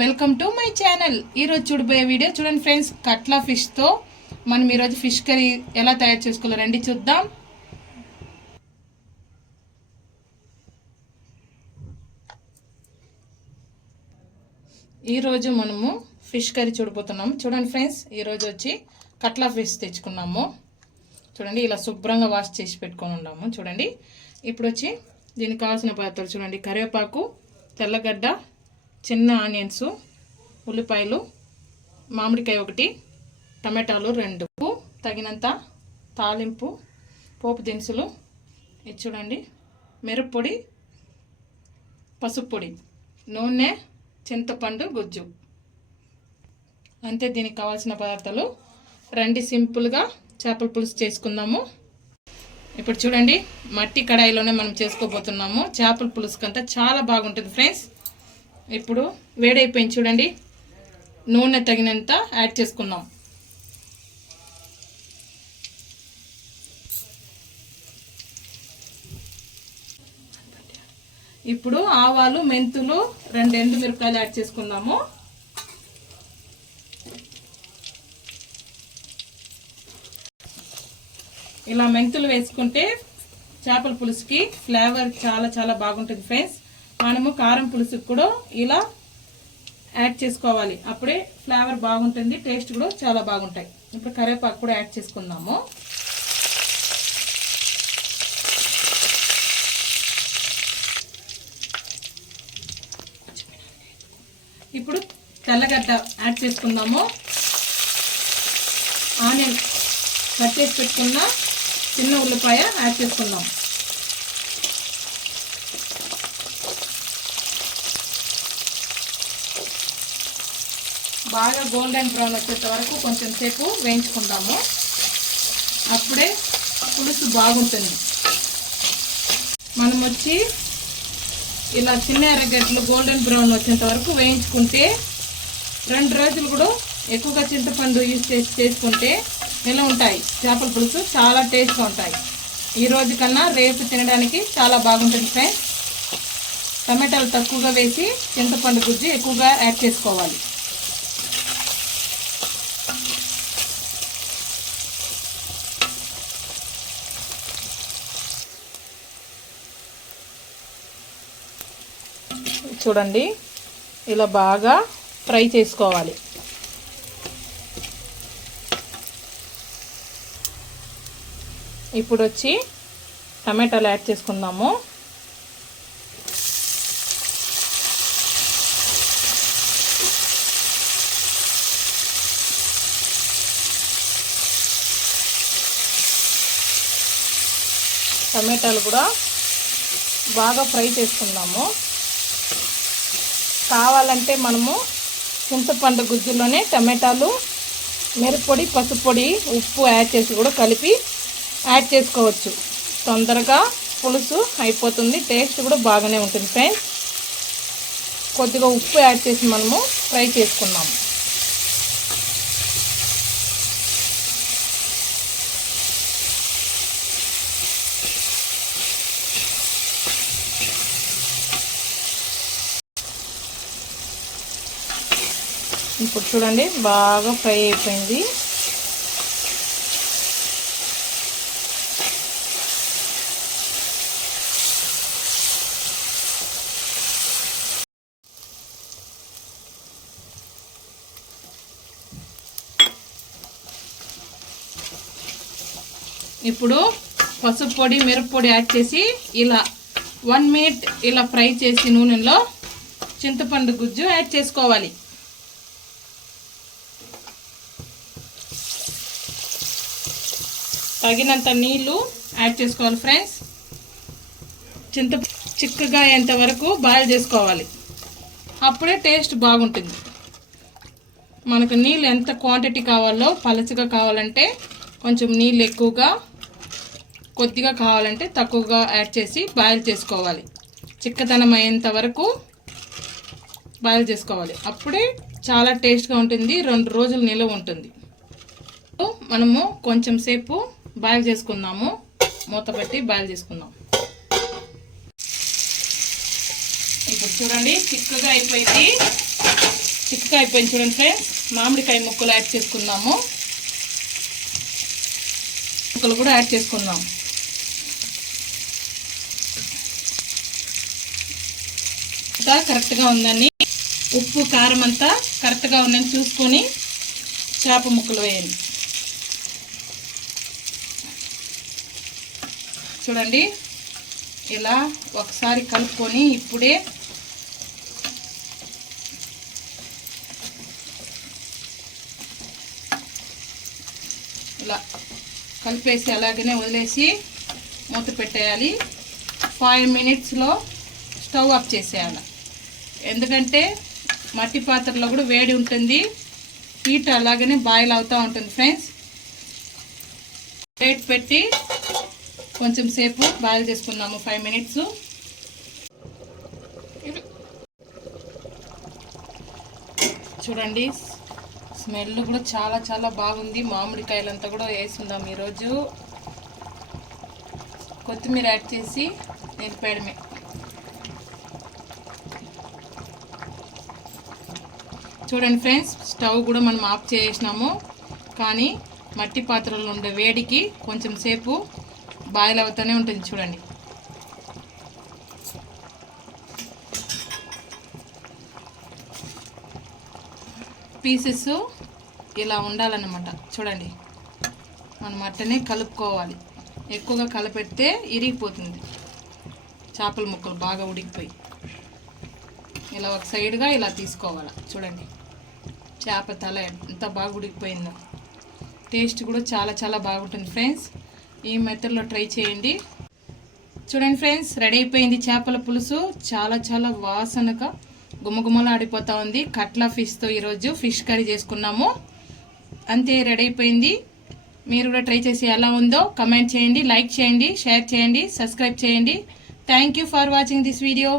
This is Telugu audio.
Welcome to my channel. ఈరోజు చూడబోయే వీడియో చూడండి ఫ్రెండ్స్ కట్లా ఫిష్తో మనం ఈరోజు ఫిష్ కర్రీ ఎలా తయారు చేసుకోవాలో రండి చూద్దాం. ఈరోజు మనము ఫిష్ కర్రీ చూడబోతున్నాము. చూడండి ఫ్రెండ్స్ ఈరోజు వచ్చి కట్లా ఫిష్ తెచ్చుకున్నాము. చూడండి ఇలా శుభ్రంగా వాష్ చేసి పెట్టుకొని ఉన్నాము. చూడండి ఇప్పుడు వచ్చి దీనికి కావాల్సిన పదార్థాలు చూడండి. కరివేపాకు తెల్లగడ్డ చిన్న ఆనియన్స్ ఉల్లిపాయలు మామిడికాయ ఒకటి టమాటాలు రెండు. తగినంత తాలింపు పోపు దినుసులు. ఇది చూడండి. మిరప్పొడి పసుపు పొడి నూనె చింతపండు గుజ్జు. అంతే దీనికి కావాల్సిన పదార్థాలు. రండి సింపుల్గా చేపల పులుసు చేసుకుందాము. ఇప్పుడు చూడండి మట్టి కడాయిలోనే మనం చేసుకోబోతున్నాము. చేపల పులుసుకంతా చాలా బాగుంటుంది ఫ్రెండ్స్. ఇప్పుడు వేడైపోయింది చూడండి. నూనె తగినంత యాడ్ చేసుకుందాం. ఇప్పుడు ఆవాలు మెంతులు రెండు ఎండు మిరపకాయలు యాడ్ చేసుకుందాము. ఇలా మెంతులు వేసుకుంటే చేపల పులుసుకి ఫ్లేవర్ చాలా చాలా బాగుంటుంది ఫ్రెండ్స్. మనము కారం పులుసుకి కూడా ఇలా యాడ్ చేసుకోవాలి. అప్పుడే ఫ్లేవర్ బాగుంటుంది టేస్ట్ కూడా చాలా బాగుంటాయి. ఇప్పుడు కరివేపాకు కూడా యాడ్ చేసుకుందాము. ఇప్పుడు తెల్లగడ్డ యాడ్ చేసుకుందాము. ఆనియన్ కట్ చేసి పెట్టుకున్న చిన్న ఉల్లిపాయ యాడ్ చేసుకుందాం. బాగా గోల్డెన్ బ్రౌన్ వచ్చేంత వరకు కొంచెం సేపు వేయించుకుందాము. అప్పుడే పులుసు బాగుంటుంది. మనం వచ్చి ఇలా చిన్న ఎర్రగడ్డలు గోల్డెన్ బ్రౌన్ వచ్చేంత వరకు వేయించుకుంటే రెండు రోజులు కూడా ఎక్కువగా చింతపండు యూజ్ చేసి చేసుకుంటే ఎలా ఉంటాయి? చేపల పులుసు చాలా టేస్ట్గా ఉంటాయి. ఈ రోజు కన్నా రేపు తినడానికి చాలా బాగుంటుంది ఫ్రెండ్స్ టమాటాలు తక్కువగా వేసి చింతపండు గుజ్జు ఎక్కువగా యాడ్ చేసుకోవాలి. చూడండి ఇలా బాగా ఫ్రై చేసుకోవాలి. ఇప్పుడు వచ్చి టమాటాలు యాడ్ చేసుకుందాము. టమాటాలు కూడా బాగా ఫ్రై చేసుకుందాము. కావాలంటే మనము చింతపండు గుజ్జులోనే టమాటాలు మిరపొడి పసుపొడి ఉప్పు యాడ్ చేసి కూడా కలిపి యాడ్ చేసుకోవచ్చు. తొందరగా పులుసు అయిపోతుంది. టేస్ట్ కూడా బాగానే ఉంటుంది ఫ్రెండ్స్. కొద్దిగా ఉప్పు యాడ్ చేసి మనము ఫ్రై చేసుకున్నాం. ఇప్పుడు చూడండి బాగా ఫ్రై అయిపోయింది. ఇప్పుడు పసుపు పొడి మిరప్పొడి యాడ్ చేసి ఇలా వన్ మినిట్ ఇలా ఫ్రై చేసి నూనెలో చింతపండు గుజ్జు యాడ్ చేసుకోవాలి. తగినంత నీళ్ళు యాడ్ చేసుకోవాలి ఫ్రెండ్స్. చింత చిక్కగా అయ్యేంత వరకు బాయిల్ చేసుకోవాలి. అప్పుడే టేస్ట్ బాగుంటుంది. మనకు నీళ్ళు ఎంత క్వాంటిటీ కావాలో పలచగా కావాలంటే కొంచెం నీళ్ళు ఎక్కువగా కొద్దిగా కావాలంటే తక్కువగా యాడ్ చేసి బాయిల్ చేసుకోవాలి. చిక్కదనం అయ్యేంత వరకు బాయిల్ చేసుకోవాలి. అప్పుడే చాలా టేస్ట్గా ఉంటుంది రెండు రోజులు నిల్వ ఉంటుంది. మనము కొంచెం సేపు బాయిల్ చేసుకుందాము. మూత పెట్టి బాయిల్ చేసుకుందాం. ఇప్పుడు చూడండి చిక్కగా అయిపోయింది. చిక్కగా అయిపోయింది చూడండి ఫ్రెండ్స్ మామిడికాయ ముక్కలు యాడ్ చేసుకున్నాము ముక్కలు కూడా యాడ్ చేసుకున్నాం అంతా కరెక్ట్గా ఉందని ఉప్పు కారం అంతా కరెక్ట్గా ఉందని చూసుకొని చేప ముక్కలు వేయండి. చూడండి ఇలా ఒకసారి కలుపుకొని ఇప్పుడే ఇలా కలిపేసి అలాగనే వదిలేసి మూత పెట్టేయాలి. ఫైవ్ మినిట్స్లో స్టవ్ ఆఫ్ చేసేయాలి. ఎందుకంటే మట్టి పాత్రలో కూడా వేడి ఉంటుంది. హీట్ అలాగనే బాయిల్ అవుతూ ఉంటుంది ఫ్రెండ్స్. ప్లేట్ పెట్టి కొంచెం సేపు బాయిల్ చేసుకున్నాము ఫైవ్ మినిట్స్. చూడండి స్మెల్ కూడా చాలా చాలా బాగుంది. మామిడికాయలంతా కూడా వేసిందాం ఈరోజు. కొత్తిమీర యాడ్ చేసి నిలిపేయడమే చూడండి ఫ్రెండ్స్ స్టవ్ కూడా మనం ఆఫ్ చేసినాము. కానీ మట్టి పాత్రలో ఉండే వేడికి కొంచెం సేపు బాయిల్ అవుతూనే ఉంటుంది చూడండి. పీసెస్ ఇలా ఉండాలన్నమాట. చూడండి. మనం అట్టనే కలుపుకోవాలి. ఎక్కువగా కలపెడితే ఇరిగిపోతుంది. చేపల ముక్కలు బాగా ఉడికిపోయి. ఇలా ఒక సైడ్గా ఇలా తీసుకోవాలి. చూడండి. చేప తల ఎంత బాగా ఉడికిపోయిందో. టేస్ట్ కూడా చాలా చాలా బాగుంటుంది ఫ్రెండ్స్ ఈ మెథడ్లో ట్రై చేయండి. చూడండి ఫ్రెండ్స్ రెడీ అయిపోయింది చేపల పులుసు. చాలా చాలా వాసనగా గుమ్మగుమ్మలు ఆడిపోతూ ఉంది. కట్ల ఫిష్తో ఈరోజు ఫిష్ కర్రీ చేసుకున్నాము. అంతే రెడీ అయిపోయింది. మీరు కూడా ట్రై చేసి ఎలా ఉందో కమెంట్ చేయండి లైక్ చేయండి షేర్ చేయండి సబ్స్క్రైబ్ చేయండి. Thank you for watching this video